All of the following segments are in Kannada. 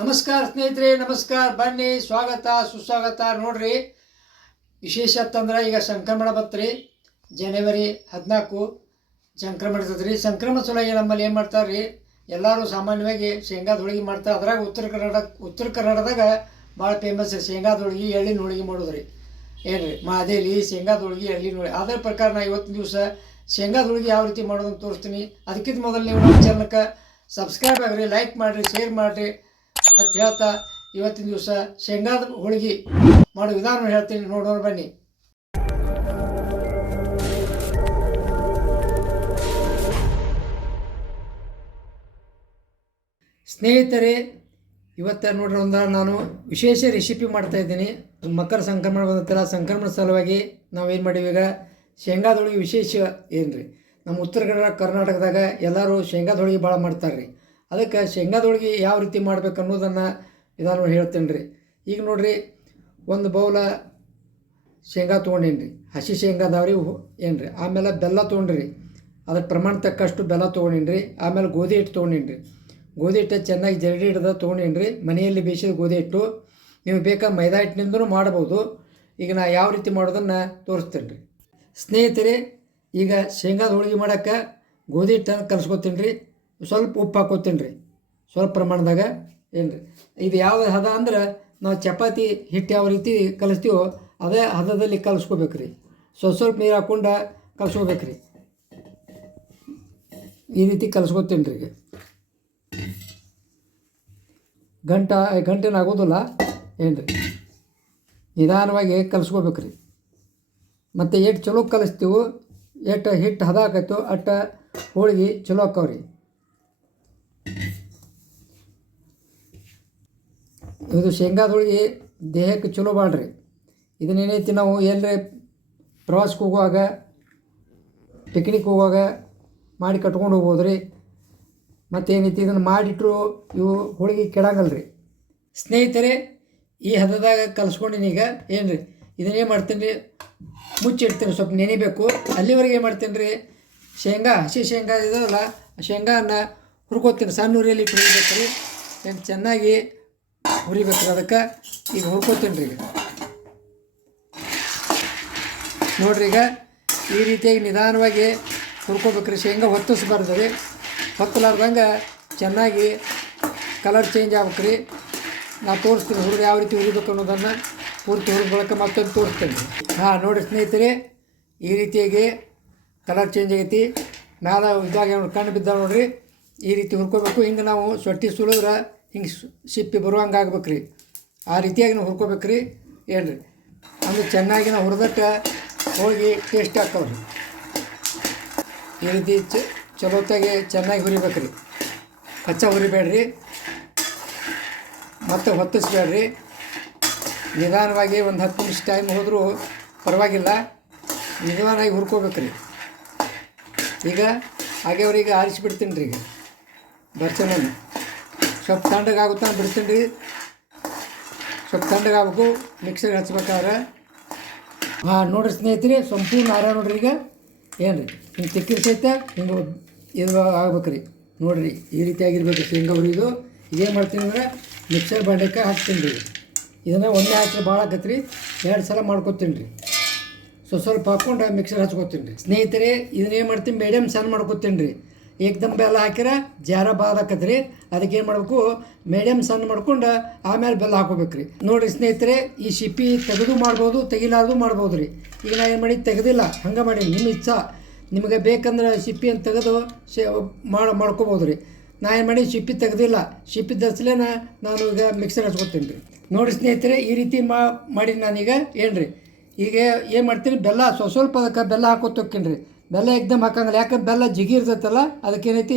ನಮಸ್ಕಾರ ಸ್ನೇಹಿತರೆ, ನಮಸ್ಕಾರ. ಬನ್ನಿ, ಸ್ವಾಗತ ಸುಸ್ವಾಗತ. ನೋಡ್ರಿ, ವಿಶೇಷ ಅಂತಂದ್ರೆ ಈಗ ಸಂಕ್ರಮಣ ಬತ್ರಿ. ಜನವರಿ 14 ಸಂಕ್ರಮಣ ಇರ್ತದ್ರಿ. ಸಂಕ್ರಮಣ ಸಲುವಾಗಿ ನಮ್ಮಲ್ಲಿ ಏನು ಮಾಡ್ತಾರೆ ರೀ, ಎಲ್ಲರೂ ಸಾಮಾನ್ಯವಾಗಿ ಶೇಂಗಾದ ಹೋಳಿಗೆ ಮಾಡ್ತಾರೆ. ಅದ್ರಾಗ ಉತ್ತರ ಕರ್ನಾಟಕದಾಗ ಭಾಳ ಫೇಮಸ್ ರೀ ಶೇಂಗಾದ ಹೋಳಿಗೆ, ಎಳ್ಳಿನ ಹೋಳಿಗೆ ಮಾಡೋದ್ರಿ. ಏನ್ರಿ ಮಾದೇಲಿ ಶೇಂಗಾದ ಹೋಳಿಗೆ, ಎಳ್ಳಿನ ಹೋಳಿಗೆ. ಅದ್ರ ಪ್ರಕಾರ ನಾ ಇವತ್ತಿನ ದಿವಸ ಶೇಂಗಾದ ಹೋಳಿಗೆ ಯಾವ ರೀತಿ ಮಾಡೋದನ್ನು ತೋರಿಸ್ತೀನಿ. ಅದಕ್ಕಿಂತ ಮೊದಲು ನೀವು ನಮ್ಮ ಚಾನಲ್ಗೆ ಸಬ್ಸ್ಕ್ರೈಬ್ ಆಗಿರಿ, ಲೈಕ್ ಮಾಡಿರಿ, ಶೇರ್ ಮಾಡಿರಿ ಅಂತ ಹೇಳ್ತಾ ಇವತ್ತಿನ ದಿವಸ ಶೇಂಗಾದ ಹೋಳಿಗೆ ಮಾಡೋ ವಿಧಾನ ಹೇಳ್ತೀನಿ. ನೋಡೋಣ ಬನ್ನಿ. ಸ್ನೇಹಿತರೆ, ಇವತ್ತು ನೋಡ್ರಿ ನಾನು ವಿಶೇಷ ರೆಸಿಪಿ ಮಾಡ್ತಾಯಿದ್ದೀನಿ. ಮಕರ ಸಂಕ್ರಮಣ ಬಂದತ್ತಲ್ಲ, ಸಂಕ್ರಮಣ ಸಲುವಾಗಿ ನಾವೇನು ಮಾಡೀವಿ ಈಗ ಶೇಂಗಾದ ಹೋಳಿಗೆ. ವಿಶೇಷ ಏನು ರೀ, ನಮ್ಮ ಉತ್ತರ ಕರ್ನಾಟಕದಾಗ ಎಲ್ಲರೂ ಶೇಂಗಾದ ಹೋಳಿಗೆ ಭಾಳ ಮಾಡ್ತಾರೆ ರೀ. ಅದಕ್ಕೆ ಶೇಂಗಾದ ಹೋಳಿಗೆ ಯಾವ ರೀತಿ ಮಾಡ್ಬೇಕು ಅನ್ನೋದನ್ನು ವಿಧಾನ ಹೇಳ್ತೇನೆ ರೀ. ಈಗ ನೋಡಿರಿ, ಒಂದು ಬೌಲ ಶೇಂಗಾ ತೊಗೊಂಡೇನಿ ರೀ. ಹಸಿ ಶೇಂಗಾ ಅದಾವ್ರಿ ಏನು ರೀ. ಆಮೇಲೆ ಬೆಲ್ಲ ತೊಗೊಂಡ್ರಿ, ಅದಕ್ಕೆ ಪ್ರಮಾಣ ತಕ್ಕಷ್ಟು ಬೆಲ್ಲ ತೊಗೊಂಡೇನಿ ರೀ. ಆಮೇಲೆ ಗೋಧಿ ಹಿಟ್ಟು ತೊಗೊಂಡೇನಿ ರೀ. ಗೋಧಿ ಹಿಟ್ಟು ಚೆನ್ನಾಗಿ ಜರಡಿ ಹಿಡ್ದು ತೊಗೊಂಡೇನಿ ರೀ. ಮನೆಯಲ್ಲಿ ಬೇಯಿಸಿದ ಗೋಧಿ ಹಿಟ್ಟು. ನೀವು ಬೇಕಾದ ಮೈದಾ ಹಿಟ್ಟಿನಿಂದನೂ ಮಾಡ್ಬೋದು. ಈಗ ನಾ ಯಾವ ರೀತಿ ಮಾಡೋದನ್ನು ತೋರಿಸ್ತೇನೆ ರೀ. ಸ್ನೇಹಿತರೆ, ಈಗ ಶೇಂಗಾದ ಹೋಳಿಗೆ ಮಾಡೋಕ್ಕೆ ಗೋಧಿ ಹಿಟ್ಟನ್ನು ಕಲಿಸ್ಕೊತೀನಿ ರೀ. ಸ್ವಲ್ಪ ಉಪ್ಪು ಹಾಕೋತೀನಿ ರೀ, ಸ್ವಲ್ಪ ಪ್ರಮಾಣದಾಗ. ಏನು ರೀ, ಇದು ಯಾವ ಹದ ಅಂದ್ರೆ ನಾವು ಚಪಾತಿ ಹಿಟ್ಟು ಯಾವ ರೀತಿ ಕಲಿಸ್ತೀವೋ ಅದೇ ಹದದಲ್ಲಿ ಕಲಿಸ್ಕೋಬೇಕು ರೀ. ಸ್ವಲ್ಪ ನೀರು ಹಾಕ್ಕೊಂಡು ಕಲಿಸ್ಕೋಬೇಕು ರೀ. ಈ ರೀತಿ ಕಲಿಸ್ಕೊತೀನಿ ರೀ. ಈಗ ಗಂಟೆನ ಆಗೋದಿಲ್ಲ. ಏನು ರೀ, ನಿಧಾನವಾಗಿ ಕಲಿಸ್ಕೋಬೇಕು ರೀ. ಮತ್ತು ಎಷ್ಟು ಚಲೋ ಕಲಿಸ್ತೀವೋ, ಎಷ್ಟು ಹಿಟ್ಟು ಹದ ಆಕೈತೋ ಅಷ್ಟು ಹೋಳಿಗೆ ಚಲೋ ಆಕ್ಕವ್ರಿ. ಇದು ಶೇಂಗಾದ ಹೋಳಿಗೆ ದೇಹಕ್ಕೆ ಚಲೋ ಬಾಳ್ರಿ. ಇದನ್ನೇನೈತಿ, ನಾವು ಎಲ್ಲರೇ ಪ್ರವಾಸಕ್ಕೆ ಹೋಗುವಾಗ, ಪಿಕ್ನಿಕ್ ಹೋಗುವಾಗ ಮಾಡಿ ಕಟ್ಕೊಂಡು ಹೋಗ್ಬೋದು ರೀ. ಮತ್ತೇನೈತಿ, ಇದನ್ನು ಮಾಡಿಟ್ರು ಇವು ಹೋಳಿಗೆ ಕೆಡಂಗಲ್ಲ ರೀ. ಸ್ನೇಹಿತರೆ, ಈ ಹದದಾಗ ಕಲಿಸ್ಕೊಂಡಿನಿ. ಈಗ ಏನು ರೀ, ಇದನ್ನೇನು ಮಾಡ್ತೀನಿ ರೀ, ಮುಚ್ಚಿಡ್ತೀನಿ. ಸ್ವಲ್ಪ ನೆನಿಬೇಕು. ಅಲ್ಲಿವರೆಗೆ ಏನು ಮಾಡ್ತೀನಿ ರೀ, ಹಸಿ ಶೇಂಗಾ ಇದಲ್ಲ, ಶೇಂಗಾನ ಹುರ್ಕೋತೀನಿ. ಸಣ್ಣ ಉರಿಯಲ್ಲಿ ಇಟ್ಟು ಹುರಿಬೇಕು ರೀ. ಚೆನ್ನಾಗಿ ಹುರಿಬೇಕು ರೀ. ಅದಕ್ಕೆ ಈಗ ಹುರ್ಕೋತೀನಿ ರೀ. ಈಗ ನೋಡ್ರಿ, ಈಗ ಈ ರೀತಿಯಾಗಿ ನಿಧಾನವಾಗಿ ಹುರ್ಕೋಬೇಕು ರೀ. ಶೇಂಗಾ ಹೊತ್ತಿಸ್ಬಾರ್ದು ರೀ. ಹೊತ್ತಲಾರ್ದಂಗೆ ಚೆನ್ನಾಗಿ ಕಲರ್ ಚೇಂಜ್ ಆಗ್ಬೇಕು ರೀ. ನಾನು ತೋರಿಸ್ತೀನಿ ಹುರಿದು ಯಾವ ರೀತಿ ಹುರಿಬೇಕು ಅನ್ನೋದನ್ನು. ಪೂರ್ತಿ ಹುರಿದ ಬಳಕ ಮತ್ತೊಂದು ತೋರಿಸ್ತೀನಿ ರೀ. ನೋಡಿರಿ ಸ್ನೇಹಿತರೆ, ಈ ರೀತಿಯಾಗಿ ಕಲರ್ ಚೇಂಜ್ ಆಗೈತಿ. ಮ್ಯಾಲ ಇದಾಗ ಕಣ್ಣು ಬಿದ್ದ ನೋಡ್ರಿ, ಈ ರೀತಿ ಹುರ್ಕೋಬೇಕು. ಹಿಂಗೆ ನಾವು ಸೊಟ್ಟಿ ಸುಳಿದ್ರೆ ಹಿಂಗೆ ಸಿಪ್ಪಿ ಬರುವಂಗೆ ಆಗ್ಬೇಕು ರೀ. ಆ ರೀತಿಯಾಗಿ ನಾವು ಹುರ್ಕೋಬೇಕು ರೀ. ಏನು ರೀ, ಅಂದ್ರೆ ಚೆನ್ನಾಗಿ ನಾವು ಹುರಿದಟ್ಟು ಹೋಳಿಗೆ ಟೇಸ್ಟ್ ಹಾಕವ್ರಿ. ಈ ರೀತಿ ಚಲೋತ್ತಾಗಿ ಚೆನ್ನಾಗಿ ಹುರಿಬೇಕು ರೀ. ಕಚ್ಚಾ ಹುರಿಬೇಡ್ರಿ, ಮತ್ತು ಹೊತ್ತಿಸ್ಬೇಡ್ರಿ. ನಿಧಾನವಾಗಿ ಒಂದು 10 ನಿಮಿಷ ಟೈಮ್ ಹೋದರೂ ಪರವಾಗಿಲ್ಲ, ನಿಧಾನವಾಗಿ ಹುರ್ಕೋಬೇಕು ರೀ. ಈಗ ಹಾಗೆಯವ್ರಿಗೆ ಆರಿಸಿಬಿಡ್ತೀನಿ ರೀ. ಈಗ ಬರ್ಸನನ್ನು ಸ್ವಲ್ಪ ತಣ್ಣಗಾಗುತ್ತಾ ಬಿಡ್ತೀನಿ ರೀ. ಸ್ವಲ್ಪ ತಣ್ಣಗಾಗಬೇಕು. ಮಿಕ್ಸರ್ಗೆ ಹಚ್ಬೇಕಾದ್ರೆ ನೋಡಿರಿ ಸ್ನೇಹಿತರೆ, ಸಂಪೂರ್ಣ ಆರ ನೋಡ್ರಿ. ಈಗ ಏನು ರೀ, ಹಿಂಗೆ ತಿಕ್ಕಿನ ಸಹಿತ ಹಿಂಗೆ ಇದು ಆಗ್ಬೇಕು ರೀ. ನೋಡಿರಿ, ಈ ರೀತಿ ಆಗಿರ್ಬೇಕು ಶೇಂಗಾ ಹುರಿದು. ಇದೇನು ಮಾಡ್ತೀನಿ ಅಂದರೆ ಮಿಕ್ಸರ್ ಬಾಂಡಕ್ಕೆ ಹಾಕ್ತೀನಿ ರೀ. ಇದನ್ನು ಒಮ್ಮೆ ಹಾಕಿ ಭಾಳ ಆಕತ್ರಿ. 2 ಸಲ ಮಾಡ್ಕೊತೀನಿ ರೀ. ಸ್ವಲ್ಪ ಹಾಕ್ಕೊಂಡು ಮಿಕ್ಸರ್ ಹಚ್ಕೊತೀನಿ ರೀ. ಸ್ನೇಹಿತರೆ, ಇದನ್ನೇನು ಮಾಡ್ತೀನಿ, ಮೀಡಿಯಮ್ ಸಣ್ಣ ಮಾಡ್ಕೊತೀನಿ ರೀ. ಏಕ್ದಮ್ ಬೆಲ್ಲ ಹಾಕಿರ ಜಾರ ಬಾದಾಕತ್ರಿ. ಅದಕ್ಕೆ ಏನು ಮಾಡಬೇಕು, ಮೀಡಿಯಮ್ ಸಣ್ಣ ಮಾಡ್ಕೊಂಡು ಆಮೇಲೆ ಬೆಲ್ಲ ಹಾಕೋಬೇಕು ರೀ. ನೋಡಿರಿ ಸ್ನೇಹಿತರೆ, ಈ ಸಿಪ್ಪಿ ತೆಗೆದು ಮಾಡ್ಬೋದು, ತೆಗಿಲಾರ್ದು ಮಾಡ್ಬೋದು ರೀ. ಈಗ ನಾ ಏನು ಮಾಡಿ ತೆಗೆದಿಲ್ಲ, ಹಂಗೆ ಮಾಡಿ. ನಿಮ್ಮ ಇಚ್ಛಾ, ನಿಮಗೆ ಬೇಕಂದ್ರೆ ಸಿಪ್ಪಿಯನ್ನು ತೆಗೆದು ಮಾಡ್ಕೋಬೋದು ರೀ. ನಾ ಏನು ಮಾಡಿ ಸಿಪ್ಪಿ ತೆಗೆದಿಲ್ಲ. ಸಿಪ್ಪಿ ದಸಲೇನ ನಾನು ಈಗ ಮಿಕ್ಸರ್ ಹಚ್ಕೊತೀನಿ ರೀ. ನೋಡಿ ಸ್ನೇಹಿತರೆ, ಈ ರೀತಿ ಮಾಡಿ ನಾನೀಗ ಏನು ರೀ, ಈಗ ಏನು ಮಾಡ್ತೀನಿ, ಬೆಲ್ಲ ಸ್ವಲ್ಪ ಅದಕ್ಕೆ ಬೆಲ್ಲ ಹಾಕೋತ ಹೋಗ್ತೀನಿ ರೀ. ಬೆಲ್ಲ ಏಕ್ದಮ್ ಹಾಕಂಗಿಲ್ಲ, ಯಾಕಂದ್ರೆ ಬೆಲ್ಲ ಜಿಗಿ ಇರ್ತೈತಲ್ಲ. ಅದಕ್ಕೇನೈತಿ,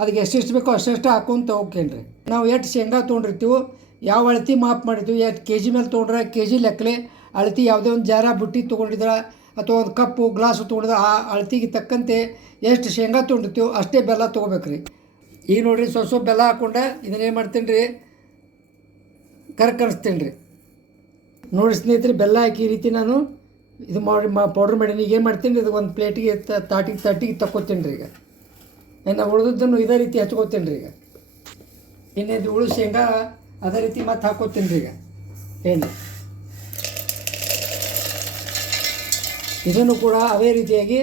ಅದಕ್ಕೆ ಎಷ್ಟೆಷ್ಟು ಬೇಕೋ ಅಷ್ಟು ಹಾಕೊಂತ ಹೋಗ್ತೀನಿ ರೀ. ನಾವು ಎಷ್ಟು ಶೇಂಗಾ ತೊಗೊಂಡಿರ್ತೀವಿ, ಯಾವ ಅಳತಿ ಮಾಪ್ ಮಾಡಿರ್ತೀವಿ, ಎಷ್ಟು ಕೆ ಜಿ ಮೇಲೆ ತೊಗೊಂಡ್ರೆ ಕೆ ಜಿ ಲೆಕ್ಕಲೆ ಅಳತಿ. ಯಾವುದೇ ಒಂದು ಜಾರ ಬುಟ್ಟಿ ತೊಗೊಂಡಿದ್ರೆ ಅಥವಾ ಒಂದು ಕಪ್ಪು ಗ್ಲಾಸು ತೊಗೊಂಡಿದ್ರೆ ಆ ಅಳತಿಗೆ ತಕ್ಕಂತೆ ಎಷ್ಟು ಶೇಂಗಾ ತೊಗೊಂಡಿರ್ತೀವಿ ಅಷ್ಟೇ ಬೆಲ್ಲ ತೊಗೋಬೇಕು ರೀ. ಈಗ ನೋಡಿರಿ, ಸ್ವಲ್ಪ ಬೆಲ್ಲ ಹಾಕ್ಕೊಂಡು ಇದನ್ನೇನು ಮಾಡ್ತೀನಿ ರೀ, ಕರಗಿಸ್ತೀನಿ ರೀ. ನೋಡಿ ಸ್ನೇಹಿತರೆ, ಬೆಲ್ಲ ಹಾಕಿ ಈ ರೀತಿ ನಾನು ಇದು ಮಾಡಿ ಪೌಡ್ರ್ ಮಾಡೀನಿ. ಈಗ ಏನು ಮಾಡ್ತೀನಿ, ಇದು ಒಂದು ಪ್ಲೇಟಿಗೆ ತಟ್ಟಿಗೆ ತಕ್ಕೋತೀನಿ ರೀ. ಈಗ ಇನ್ನು ಉಳಿದದ್ದನ್ನು ಇದೇ ರೀತಿ ಹಚ್ಕೋತೀನಿ ರೀ. ಈಗ ಇನ್ನೇನು ಉಳು ಶೇಂಗಾ ಅದೇ ರೀತಿ ಮತ್ತೆ ಹಾಕೋತೀನಿ ರೀ ಈಗ ಎಣ್ಣೆ. ಇದನ್ನು ಕೂಡ ಅದೇ ರೀತಿಯಾಗಿ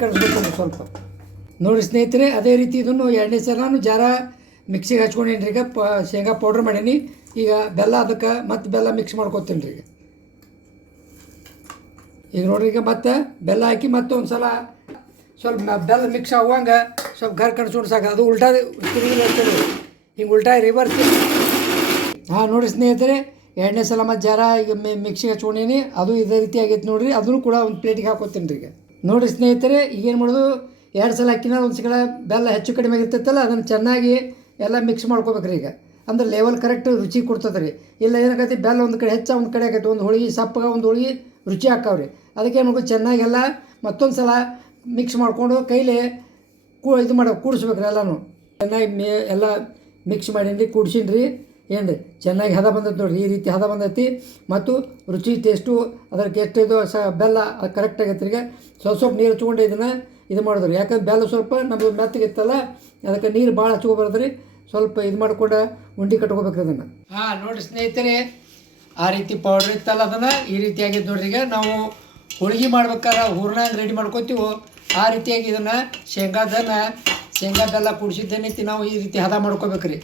ಕಡಿಸ್ಬೇಕು ಸ್ವಲ್ಪ. ನೋಡಿ ಸ್ನೇಹಿತರೆ, ಅದೇ ರೀತಿ ಇದನ್ನು ಎರಡನೇ ಸಲ ಜಾರ ಮಿಕ್ಸಿಗೆ ಹಚ್ಕೊಂಡೇನಿ ರೀ. ಈಗ ಶೇಂಗಾ ಪೌಡ್ರ್ ಮಾಡೀನಿ. ಈಗ ಬೆಲ್ಲ ಅದಕ್ಕೆ ಮತ್ತೆ ಬೆಲ್ಲ ಮಿಕ್ಸ್ ಮಾಡ್ಕೊತೀನಿ ರೀ ಈಗ ನೋಡ್ರಿ. ಈಗ ಮತ್ತೆ ಬೆಲ್ಲ ಹಾಕಿ ಮತ್ತೆ ಒಂದು ಸಲ ಸ್ವಲ್ಪ ಬೆಲ್ಲ ಮಿಕ್ಸ್ ಆಗುವಂಗೆ ಸ್ವಲ್ಪ ಕಡಿಸ್ಕೊಂಡು ಸಾಕು. ಅದು ಉಲ್ಟಾ ತಿರುಗಿ ಹಿಂಗೆ ಉಲ್ಟಾ ರಿವರ್ಸ್. ಹಾಂ ನೋಡಿ ಸ್ನೇಹಿತರೆ, ಎರಡನೇ ಸಲ ಮತ್ತೆ ಜಾರ ಈಗ ಮಿಕ್ಸಿಗೆ ಹಚ್ಕೊಂಡೀನಿ. ಅದು ಇದೇ ರೀತಿ ಆಗೈತೆ ನೋಡಿರಿ. ಅದನ್ನು ಕೂಡ ಒಂದು ಪ್ಲೇಟಿಗೆ ಹಾಕೋತೀನಿ ರೀ ಈಗ. ನೋಡಿ ಸ್ನೇಹಿತರೆ, ಈಗೇನು ಮಾಡೋದು, 2 ಸಲ ಹಾಕಿನ ಒಂದು ಸಲ ಬೆಲ್ಲ ಹೆಚ್ಚು ಕಡಿಮೆ ಆಗಿರ್ತೈತಲ್ಲ, ಅದನ್ನು ಚೆನ್ನಾಗಿ ಎಲ್ಲ ಮಿಕ್ಸ್ ಮಾಡ್ಕೋಬೇಕ್ರಿ ಈಗ. ಅಂದ್ರೆ ಲೆವೆಲ್ ಕರೆಕ್ಟ್ ರುಚಿ ಕೊಡ್ತದೆ ರೀ. ಇಲ್ಲ ಏನಾಗೈತಿ, ಬೆಲ್ಲ ಒಂದು ಕಡೆ ಹೆಚ್ಚು ಒಂದು ಕಡೆ ಆಗೈತೆ, ಒಂದು ಹೋಳಿಗೆ ಸಪ್ಪಗೆ ಒಂದು ಹೋಳಿಗೆ ರುಚಿ ಹಾಕಾವ್ರಿ. ಅದಕ್ಕೆ ಏನು ಮಾಡ್ಬೇಕು, ಚೆನ್ನಾಗೆಲ್ಲ ಮತ್ತೊಂದು ಸಲ ಮಿಕ್ಸ್ ಮಾಡಿಕೊಂಡು ಕೈಲಿ ಇದು ಕೂಡಿಸ್ಬೇಕ್ರಿ ಎಲ್ಲನೂ. ಚೆನ್ನಾಗಿ ಎಲ್ಲ ಮಿಕ್ಸ್ ಮಾಡೀನಿ, ಕೂಡ್ಸೀನಿ ರೀ. ಏನು ರೀ, ಚೆನ್ನಾಗಿ ಹದ ಬಂದೈತೆ ನೋಡಿರಿ. ಈ ರೀತಿ ಹದ ಬಂದೈತಿ ಮತ್ತು ರುಚಿ ಟೇಸ್ಟು ಅದಕ್ಕೆ ಎಷ್ಟು ಇದು ಬೆಲ್ಲ ಅದು ಕರೆಕ್ಟ್ ಆಗೈತೆ. ಈಗ ಸ್ವಲ್ಪ ನೀರು ಹಚ್ಕೊಂಡು ಇದನ್ನು ಇದು ಮಾಡಿದ್ರಿ. ಯಾಕಂದ್ರೆ ಬೆಲ್ಲ ಸ್ವಲ್ಪ ನಮ್ಮದು ಮೆತ್ತಗಿತ್ತಲ್ಲ, ಅದಕ್ಕೆ ನೀರು ಭಾಳ ಹಚ್ಕೊಬಾರ್ದ್ರಿ. ಸ್ವಲ್ಪ ಇದು ಮಾಡ್ಕೊಂಡು ಉಂಡೆ ಕಟ್ಕೋಬೇಕ್ರಿ ಅದನ್ನು. ಹಾಂ ನೋಡಿ ಸ್ನೇಹಿತರೆ, ಆ ರೀತಿ ಪೌಡ್ರ್ ಇತ್ತಲ್ಲ, ಅದನ್ನು ಈ ರೀತಿಯಾಗಿದ್ದು ನೋಡ್ರಿ. ಈಗ ನಾವು ಹೋಳಿಗೆ ಮಾಡ್ಬೇಕಾದ್ರೆ ಹೂರ್ಣ ರೆಡಿ ಮಾಡ್ಕೊತೀವೋ ಆ ರೀತಿಯಾಗಿ ಇದನ್ನು ಶೇಂಗಾ ಬೆಲ್ಲ ಕುಡಿಸಿದ್ದೇನೈತಿ ನಾವು ಈ ರೀತಿ ಹದ ಮಾಡ್ಕೋಬೇಕ್ರಿ.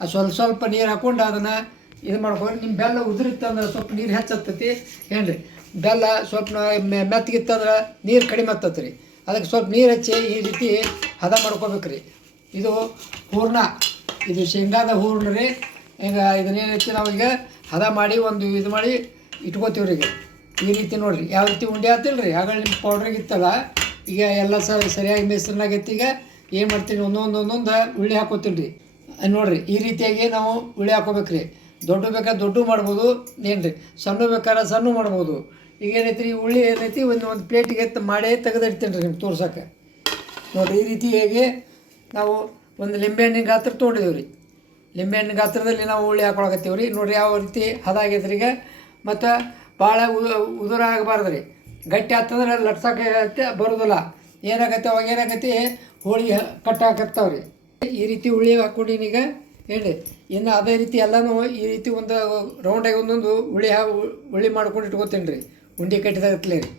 ಅದು ಸ್ವಲ್ಪ ನೀರು ಹಾಕ್ಕೊಂಡು ಅದನ್ನು ಇದು ಮಾಡ್ಕೊಂಡು, ನಿಮ್ಮ ಬೆಲ್ಲ ಉದುರಿತ್ತಂದ್ರೆ ಸ್ವಲ್ಪ ನೀರು ಹೆಚ್ಚತ್ತೈತಿ. ಏನು ರೀ, ಬೆಲ್ಲ ಸ್ವಲ್ಪ ಮೆತ್ತಗಿತ್ತಂದ್ರೆ ನೀರು ಕಡಿಮೆ ಆಗ್ತೈತೆ ರೀ. ಅದಕ್ಕೆ ಸ್ವಲ್ಪ ನೀರು ಹಚ್ಚಿ ಈ ರೀತಿ ಹದ ಮಾಡ್ಕೋಬೇಕ್ರಿ. ಇದು ಹೂರ್ಣ, ಇದು ಶೇಂಗಾದ ಹೂರ್ಣ ರೀ. ಈಗ ಇದನ್ನೇನೈತಿ ನಾವೀಗ ಹದ ಮಾಡಿ ಒಂದು ಇದು ಮಾಡಿ ಇಟ್ಕೋತೀವಿ ರೀ. ಈಗ ಈ ರೀತಿ ನೋಡಿರಿ ಯಾವ ರೀತಿ ಉಂಡೆ ಆಗ್ತಿಲ್ಲ ರೀ. ಆಗ ನಿಮ್ಮ ಪೌಡ್ರಿಗೆ ಇತ್ತಲ್ಲ, ಈಗ ಎಲ್ಲ ಸರಿಯಾಗಿ ಮಿಶ್ರಣಾಗೈತಿ. ಈಗ ಏನು ಮಾಡ್ತೀನಿ, ಒಂದೊಂದು ಉಳ್ಳಿ ಹಾಕೋತೀನಿ ರೀ. ನೋಡಿರಿ ಈ ರೀತಿಯಾಗಿ ನಾವು ಉಳ್ಳಿ ಹಾಕೋಬೇಕ್ರಿ. ದೊಡ್ಡ ಬೇಕಾದ್ರೆ ದೊಡ್ಡ ಮಾಡ್ಬೋದು, ಏನು ರೀ, ಸಣ್ಣ ಬೇಕಾದ್ರೆ ಸಣ್ಣ ಮಾಡ್ಬೋದು. ಈಗ ಏನೈತಿ ರೀ, ಉಳ್ಳಿ ಏನೈತಿ ಒಂದು ಪ್ಲೇಟಿಗೆ ಮಾಡೇ ತೆಗೆದಿಡ್ತೀನಿ ರೀ ನಿಮ್ಗೆ ತೋರ್ಸೋಕ್ಕೆ. ನೋಡಿರಿ ಈ ರೀತಿಯಾಗಿ ನಾವು ಒಂದು ಲಿಂಬೆಹಣ್ಣಿನ ಗಾತ್ರ ತೊಗೊಂಡಿದ್ದೀವಿ ರೀ. ಲಿಂಬೆಹಣ್ಣಿನ ಗಾತ್ರದಲ್ಲಿ ನಾವು ಉಳ್ಳಿ ಹಾಕೊಳಕತ್ತೀವಿ ರೀ. ನೋಡಿರಿ ಯಾವ ರೀತಿ ಹದ ಆಗೈತೆ ರೀ. ಈಗ ಮತ್ತು ಭಾಳ ಉದುರ ಆಗಬಾರ್ದು ರೀ. ಗಟ್ಟಿ ಆಗ್ತಂದ್ರೆ ಲಟ್ಸಕ್ಕೆ ಬರೋದಿಲ್ಲ. ಏನಾಗತ್ತೆ ಅವಾಗ ಏನಾಗತ್ತೆ, ಹೋಳಿಗೆ ಕಟ್ಟಾಕತ್ತಾವ ರೀ. ಈ ರೀತಿ ಉಳ್ಳಿ ಹಾಕ್ಕೊಂಡಿನಿ ಈಗ. ಹೇಳಿ ಇನ್ನು ಅದೇ ರೀತಿ ಎಲ್ಲನೂ ಈ ರೀತಿ ಒಂದು ರೌಂಡಾಗಿ ಒಂದೊಂದು ಉಳ್ಳಿ ಮಾಡ್ಕೊಂಡು ಇಟ್ಕೊತೀನಿ ರೀ, ಉಂಡೆ ಕಟ್ಟಿದಾಗತ್ಲೇ ರೀ.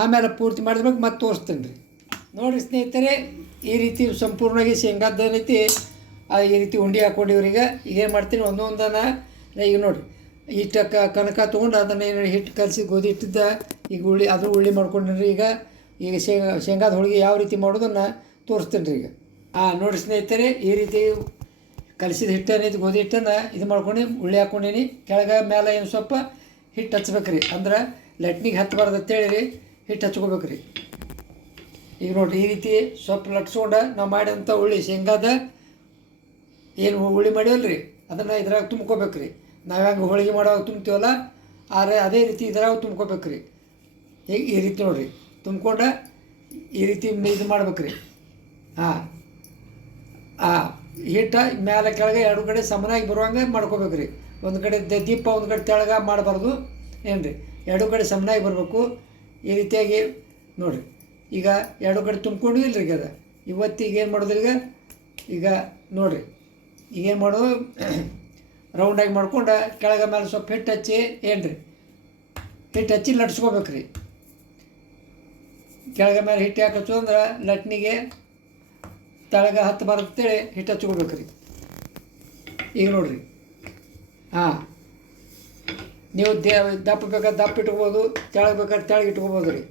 ಆಮೇಲೆ ಪೂರ್ತಿ ಮಾಡಿದ್ಮೇಲೆ ಮತ್ತೆ ತೋರಿಸ್ತೀನಿ ರೀ. ನೋಡಿರಿ ಸ್ನೇಹಿತರೆ, ಈ ರೀತಿ ಸಂಪೂರ್ಣವಾಗಿ ಶೇಂಗಾದ ರೀತಿ ಈ ರೀತಿ ಉಂಡೆ ಹಾಕ್ಕೊಂಡಿವ್ರಿ. ಈಗ ಏನು ಮಾಡ್ತೀನಿ, ಒಂದೊಂದನ್ನು ಈಗ ನೋಡಿರಿ ಹಿಟ್ಟು ಕನಕ ತೊಗೊಂಡು ಅದನ್ನು ಏನು ಹಿಟ್ಟು ಕಲಸಿ ಗೋಧಿ ಹಿಟ್ಟಿದ್ದ ಈಗ ಉಳ್ಳಿ ಮಾಡ್ಕೊಂಡಿರಿ. ಈಗ ಶೇಂಗಾದ ಹೋಳಿಗೆ ಯಾವ ರೀತಿ ಮಾಡೋದನ್ನು ತೋರಿಸ್ತೀನಿ ರೀ ಈಗ. ನೋಡಿ ಸ್ನೇಹಿತರೆ, ಈ ರೀತಿ ಕಲಸಿದ ಹಿಟ್ಟನ್ನೈತಿ ಗೋಧಿ ಹಿಟ್ಟನ್ನು ಇದು ಮಾಡ್ಕೊಂಡು ಉಳ್ಳಿ ಹಾಕ್ಕೊಂಡೀನಿ. ಕೆಳಗೆ ಮೇಲೆ ಏನು ಸ್ವಲ್ಪ ಹಿಟ್ಟು ಹಚ್ಬೇಕ್ರಿ. ಅಂದ್ರೆ ಲಟ್ನಿಗೆ ಹತ್ತಬಾರ್ದು ಅಂತೇಳಿ ರೀ ಹಿಟ್ಟು ಹಚ್ಕೋಬೇಕ್ರಿ. ಈಗ ನೋಡಿರಿ ಈ ರೀತಿ ಸ್ವಲ್ಪ ಲಟ್ಸ್ಕೊಂಡು ನಾವು ಮಾಡಿದಂಥ ಉಳ್ಳಿ ಶೇಂಗಾದ ಏನು ಉಳ್ಳಿ ಮಾಡಿವಲ್ಲ ರೀ, ಅದನ್ನು ಇದ್ರಾಗ ತುಂಬ್ಕೋಬೇಕ್ರಿ. ನಾವು ಹೆಂಗೆ ಹೋಳಿಗೆ ಮಾಡುವಾಗ ತುಂಬ್ತೀವಲ್ಲ ಅದೇ ರೀತಿ ಇದ್ರಾಗ ತುಂಬ್ಕೋಬೇಕ್ರಿ. ಈಗ ಈ ರೀತಿ ನೋಡಿರಿ ತುಂಬ್ಕೊಂಡು ಈ ರೀತಿ ಇದು ಮಾಡ್ಬೇಕ್ರಿ. ಹಿಟ್ಟು ಮೇಲೆ ಕೆಳಗೆ ಎರಡು ಕಡೆ ಸಮನಾಗಿ ಬರುವಂಗೆ ಮಾಡ್ಕೋಬೇಕ್ರಿ. ಒಂದು ಕಡೆ ದೀಪ ಒಂದು ಕಡೆ ತೆಳಗೆ ಮಾಡಬಾರ್ದು, ಏನು ರೀ, ಎರಡು ಕಡೆ ಸಮನಾಗಿ ಬರಬೇಕು. ಈ ರೀತಿಯಾಗಿ ನೋಡಿರಿ ಈಗ ಎರಡು ಕಡೆ ತುಂಬ್ಕೊಂಡು ಇಲ್ರಿ. ಈಗ ಅದು ಇವತ್ತಿಗೆ ಏನು ಮಾಡೋದು, ಈಗ ನೋಡಿರಿ ಈಗೇನು ಮಾಡೋದು, ರೌಂಡಾಗಿ ಮಾಡ್ಕೊಂಡು ಕೆಳಗೆ ಮೇಲೆ ಸ್ವಲ್ಪ ಹಿಟ್ಟು ಹಚ್ಚಿ, ಏನು ರೀ, ಹಿಟ್ಟು ಹಚ್ಚಿ ಲಟ್ಸ್ಕೋಬೇಕ್ರಿ. ಕೆಳಗೆ ಮೇಲೆ ಹಿಟ್ಟು ಯಾಕೆ ಹಚ್ಚು ಅಂದ್ರೆ ಲಟ್ನಿಗೆ ತೆಳಗೆ ಹತ್ತು ಬರ್ತೇಳಿ ಹಿಟ್ಟು ಹಚ್ಕೋಬೇಕ್ರಿ. ಈಗ ನೋಡಿರಿ ನೀವು ದಪ್ಪ ಬೇಕಾದ್ರೆ ದಪ್ಪ ಇಟ್ಕೋಬೋದು, ತೆಳಗೆ ಬೇಕಾದ್ರೆ ತೆಳಗೆ ಇಟ್ಕೋಬೋದು ರೀ.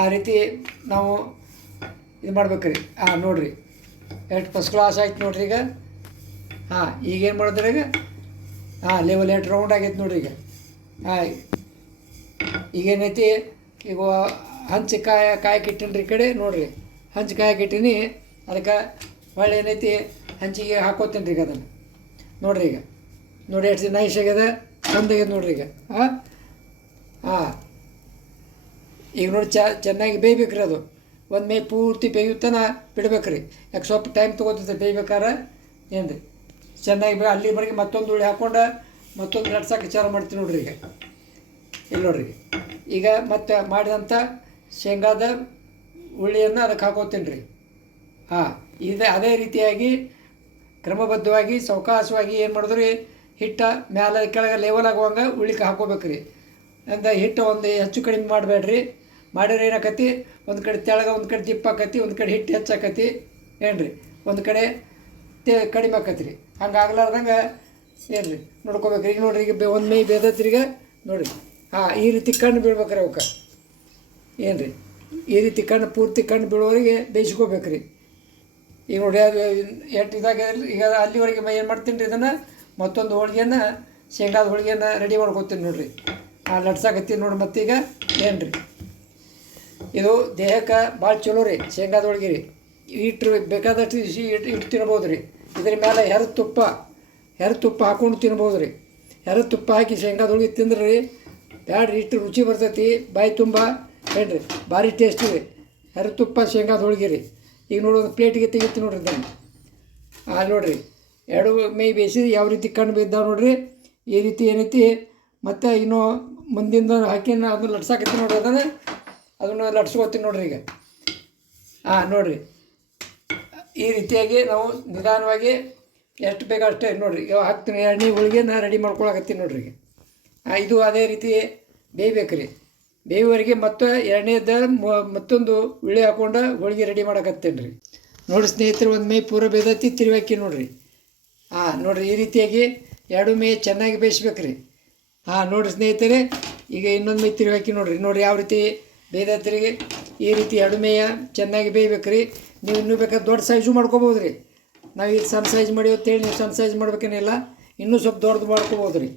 ಆ ರೀತಿ ನಾವು ಇದು ಮಾಡ್ಬೇಕ್ರಿ. ನೋಡಿರಿ ಎಷ್ಟು ಫಸ್ಟ್ ಕ್ಲಾಸ್ ಆಯ್ತು ನೋಡಿರಿ. ಈಗೇನು ಮಾಡಿದ್ರೆ ಲೆವೆಲ್ 8 ರೌಂಡ್ ಆಗೈತೆ ನೋಡಿರಿ. ಈಗೇನೈತಿ, ಈಗ ಹಂಚಿ ಕಾಯಕ್ಕೆ ಇಟ್ಟಿನಿ ಈ ಕಡೆ ನೋಡಿರಿ. ಹಂಚಿ ಕಾಯಕ್ಕೆ ಇಟ್ಟೀನಿ, ಅದಕ್ಕೆ ಹೊಳ್ಳಿ ಏನೈತಿ ಹಂಚಿಗೆ ಹಾಕೋತೀನಿ ರೀ. ಅದನ್ನು ನೋಡಿರಿ ಈಗ ನೋಡಿ ಎಷ್ಟು ನೈಸ್ ಆಗ್ಯದ, ಚಂದಾಗ್ಯದ ನೋಡಿರಿ. ಈಗ ನೋಡಿ ಚೆನ್ನಾಗಿ ಬೇಯ್ಬೇಕ್ರಿ. ಅದು ಒಂದು ಮೇ ಪೂರ್ತಿ ಬೇಯುತ್ತನ ಬಿಡ್ಬೇಕ್ರಿ. ಯಾಕೆ ಸ್ವಲ್ಪ ಟೈಮ್ ತೊಗೋತೈತೆ ಬೇಯ್ಬೇಕಾರೆ. ಏನು ರೀ, ಚೆನ್ನಾಗಿ ಅಲ್ಲಿವರೆಗೆ ಮತ್ತೊಂದು ಉಳ್ಳಿ ಹಾಕ್ಕೊಂಡು ಮತ್ತೊಂದು ಲಟ್ಸಕ್ಕೆ ಚಾರು ಮಾಡ್ತೀನಿ ನೋಡಿರಿ. ಈಗ ಇಲ್ಲಿ ನೋಡಿರಿ, ಈಗ ಮತ್ತೆ ಮಾಡಿದಂಥ ಶೇಂಗಾದ ಉಳ್ಳಿಯನ್ನು ಅದಕ್ಕೆ ಹಾಕೋತೀನಿ ರೀ. ಅದೇ ರೀತಿಯಾಗಿ ಕ್ರಮಬದ್ಧವಾಗಿ ಸಾವಕಾಶವಾಗಿ ಏನು ಮಾಡಿದ್ರಿ ಹಿಟ್ಟ ಮ್ಯಾಲೆ ಕೆಳಗೆ ಲೆವೆಲ್ ಆಗುವಂಗೆ ಉಳ್ಳಿಕ್ಕೆ ಹಾಕೋಬೇಕು ರೀ. ಅಂದ ಹಿಟ್ಟು ಒಂದು ಹೆಚ್ಚು ಕಡಿಮೆ ಮಾಡಬೇಡ್ರಿ. ಮಾಡಿದ್ರೆ ಏನಾಕತಿ ಒಂದು ಕಡೆ ತೆಳಗೆ ಒಂದು ಕಡೆ ದಿಪ್ಪ ಆಕತಿ, ಒಂದು ಕಡೆ ಹಿಟ್ಟು ಹೆಚ್ಚಾಕತಿ ಏನು ರೀ, ಒಂದು ಕಡೆ ಕಡಿಮೆ ಆಕತಿ ರೀ. ಹಂಗೆ ಆಗ್ಲಾರ್ದಂಗೆ ಏನು ರೀ ನೋಡ್ಕೋಬೇಕು. ಈಗ ನೋಡಿರಿ ಈಗ ಒಂದು ಮೈ ಬೇದತ್ರಿ ಈಗ ನೋಡಿರಿ. ಹಾಂ, ಈ ರೀತಿ ಕಣ್ಣು ಬೀಳ್ಬೇಕ್ರಿ ಅವಕ್ಕೆ ಏನು ರೀ, ಈ ರೀತಿ ಕಣ್ಣು ಪೂರ್ತಿ ಕಣ್ಣು ಬೀಳೋವರೆಗೆ ಬೇಯಿಸ್ಕೋಬೇಕು ರೀ. ಈಗ ನೋಡಿ ಅದು ಎಷ್ಟು ಇದಾಗ ಈಗ ಅಲ್ಲಿವರೆಗೆ ಏನು ಮಾಡ್ತೀನಿ ರೀ, ಇದನ್ನು ಮತ್ತೊಂದು ಹೋಳಿಗೆನ ಶೇಂಗಾದ ಹೋಳಿಗೆನ ರೆಡಿ ಮಾಡ್ಕೊತೀನಿ ನೋಡಿರಿ. ಲಟ್ಸಾಕತ್ತೀನಿ ನೋಡಿ. ಮತ್ತೀಗ ಏನು ರೀ ಇದು ದೇಹಕ್ಕೆ ಭಾಳ ಚಲೋ ರೀ ಶೇಂಗಾದ ಹೋಳಿಗೆ ರೀ. ಇಟ್ಟು ಬೇಕಾದಷ್ಟು ಇಟ್ಟು ತಿನ್ಬೋದು ರೀ. ಇದ್ರ ಮೇಲೆ ಹೆರದ ತುಪ್ಪ ಹಾಕ್ಕೊಂಡು ತಿನ್ಬೋದು ರೀ. ಹೆರದ ತುಪ್ಪ ಹಾಕಿ ಶೇಂಗಾದ ಹೋಳಿಗೆ ತಿಂದ್ರೆ ರೀ ಬ್ಯಾಡ್ರಿ, ಇಷ್ಟು ರುಚಿ ಬರ್ತೈತಿ, ಬಾಯಿ ತುಂಬ ಏನು ರೀ, ಭಾರಿ ಟೇಸ್ಟಿ ರೀ ಹೆರದ ತುಪ್ಪ ಶೇಂಗಾದ ಹೋಳಿಗೆ ರೀ. ಈಗ ನೋಡಿ ಒಂದು ಪ್ಲೇಟಿಗೆ ತೆಗಿತೀನಿ ನೋಡಿರಿ ಇದನ್ನು. ನೋಡಿರಿ ಎರಡು ಮೈ ಬೇಯಿಸಿ ಯಾವ ರೀತಿ ಕಣ್ಣು ಬಿದ್ದಾವೆ ನೋಡಿರಿ. ಈ ರೀತಿ ಏನೈತಿ. ಮತ್ತು ಇನ್ನೂ ಮುಂದಿಂದ ಹಾಕಿ ಅದನ್ನು ಲಟ್ಸಾಕತ್ತೀನಿ ನೋಡ್ರಿ. ಅದನ್ನು ಲಟ್ಸ್ಕೊತೀನಿ ನೋಡಿರಿ ಈಗ. ನೋಡಿರಿ ಈ ರೀತಿಯಾಗಿ ನಾವು ನಿಧಾನವಾಗಿ ಎಷ್ಟು ಬೇಗ ಅಷ್ಟೇ ನೋಡಿರಿ. ಈಗ ಹಾಕ್ತೀನಿ ಎಣ್ಣೆ ಹೋಳಿಗೆನ ರೆಡಿ ಮಾಡ್ಕೊಳಕತ್ತೀನಿ ನೋಡಿರಿ ಈಗ. ಇದು ಅದೇ ರೀತಿ ಬೇಯ್ಬೇಕು ರೀ. ಬೇಯುವವರೆಗೆ ಮತ್ತು ಎರಡನೇದ ಮತ್ತೊಂದು ಉಳ್ಳಿ ಹಾಕ್ಕೊಂಡು ಹೋಳಿಗೆ ರೆಡಿ ಮಾಡಕತ್ತೇನೆ ರೀ. ನೋಡಿ ಸ್ನೇಹಿತರೆ, ಒಂದು ಮೈ ಪೂರ ಬೇದತ್ತಿ ತಿರುವಾಕಿ ನೋಡಿರಿ. ನೋಡಿರಿ ಈ ರೀತಿಯಾಗಿ ಎರಡು ಮೈ ಚೆನ್ನಾಗಿ ಬೇಯಿಸ್ಬೇಕು ರೀ. ನೋಡಿರಿ ಸ್ನೇಹಿತರೆ, ಈಗ ಇನ್ನೊಂದು ಮೈ ತಿರುವಾಕಿ ನೋಡಿರಿ ಯಾವ ರೀತಿ ಬೇದತ್ರಿಗೆ. ಈ ರೀತಿ ಎರಡು ಮೇಯ ಚೆನ್ನಾಗಿ ಬೇಯ್ಬೇಕು ರೀ. ನೀವು ಇನ್ನೂ ಬೇಕಾದ್ರೆ ದೊಡ್ಡ ಸೈಜು ಮಾಡ್ಕೋಬೋದು ರೀ. ನಾವು ಈಗ ಸಣ್ಣ ಸೈಜ್ ಮಾಡಿ ಅಂತೇಳಿ ನೀವು ಸಣ್ಣ ಸೈಜ್ ಮಾಡ್ಬೇಕೇನಿಲ್ಲ, ಇನ್ನೂ ಸ್ವಲ್ಪ ದೊಡ್ಡದು ಮಾಡ್ಕೋಬೋದು ರೀ.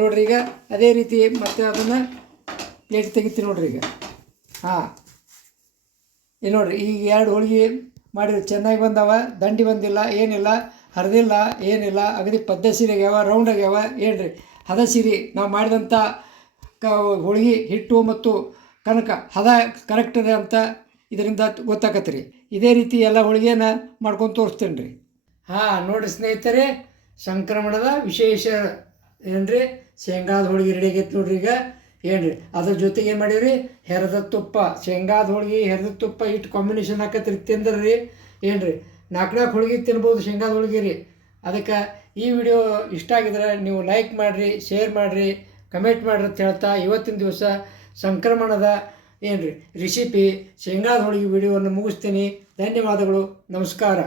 ನೋಡಿರಿ ಈಗ ಅದೇ ರೀತಿ ಮತ್ತೆ ಅದನ್ನು ಪ್ಲೇಟ್ ತೆಗಿತೀವಿ ನೋಡಿರಿ ಈಗ. ಈಗ ನೋಡಿರಿ ಈಗ ಎರಡು ಹೋಳಿಗೆ ಮಾಡಿರಿ ಚೆನ್ನಾಗಿ ಬಂದವ, ದಂಡಿ ಬಂದಿಲ್ಲ, ಏನಿಲ್ಲ, ಹರಿದಿಲ್ಲ, ಏನಿಲ್ಲ, ಅಗದಿ ಪದ್ಧ ಸೀರೆ ಆಗ್ಯಾವ, ರೌಂಡ್ ಆಗ್ಯಾವ ಏನು ರೀ, ಹದ ಸೀರೆ. ನಾವು ಮಾಡಿದಂಥ ಹೋಳಿಗೆ ಹಿಟ್ಟು ಮತ್ತು ಕನಕ ಹದ ಕರೆಕ್ಟ್ ಇದೆ ಅಂತ ಇದರಿಂದ ಗೊತ್ತಾಗತ್ತೆ ರೀ. ಇದೇ ರೀತಿ ಎಲ್ಲ ಹೋಳಿಗೆನ ಮಾಡ್ಕೊಂಡು ತೋರಿಸ್ತೇನೆ ರೀ. ನೋಡಿರಿ ಸ್ನೇಹಿತರೆ, ಸಂಕ್ರಮಣದ ವಿಶೇಷ ಏನು ರೀ, ಶೇಂಗಾದ ಹೋಳಿಗೆ ರೆಡಿ ಆಗೈತೆ ನೋಡ್ರಿ ಈಗ ಏನು ರೀ. ಅದ್ರ ಜೊತೆಗೆ ಏನು ಮಾಡೀವಿ ಹೆರದ ತುಪ್ಪ, ಶೇಂಗಾದ ಹೋಳಿಗೆ ಹೆರದ ತುಪ್ಪ ಇಟ್ಟು ಕಾಂಬಿನೇಷನ್ ಹಾಕತ್ರಿ ತಿಂದ್ರೆ ರೀ ಏನು ರೀ, ನಾಲ್ಕು ಹೋಳಿಗೆ ತಿನ್ಬೋದು ಶೇಂಗಾದ ಹೋಳಿಗೆ ರೀ. ಅದಕ್ಕೆ ಈ ವಿಡಿಯೋ ಇಷ್ಟ ಆಗಿದ್ರೆ ನೀವು ಲೈಕ್ ಮಾಡಿರಿ, ಶೇರ್ ಮಾಡಿರಿ, ಕಮೆಂಟ್ ಮಾಡಿರಿ ಅಂತ ಹೇಳ್ತಾ ಇವತ್ತಿನ ದಿವಸ ಸಂಕ್ರಮಣದ ಏನು ರೀ ರೆಸಿಪಿ ಶೇಂಗಾದ ಹೋಳಿಗೆ ವಿಡಿಯೋವನ್ನು ಮುಗಿಸ್ತೀನಿ. ಧನ್ಯವಾದಗಳು, ನಮಸ್ಕಾರ.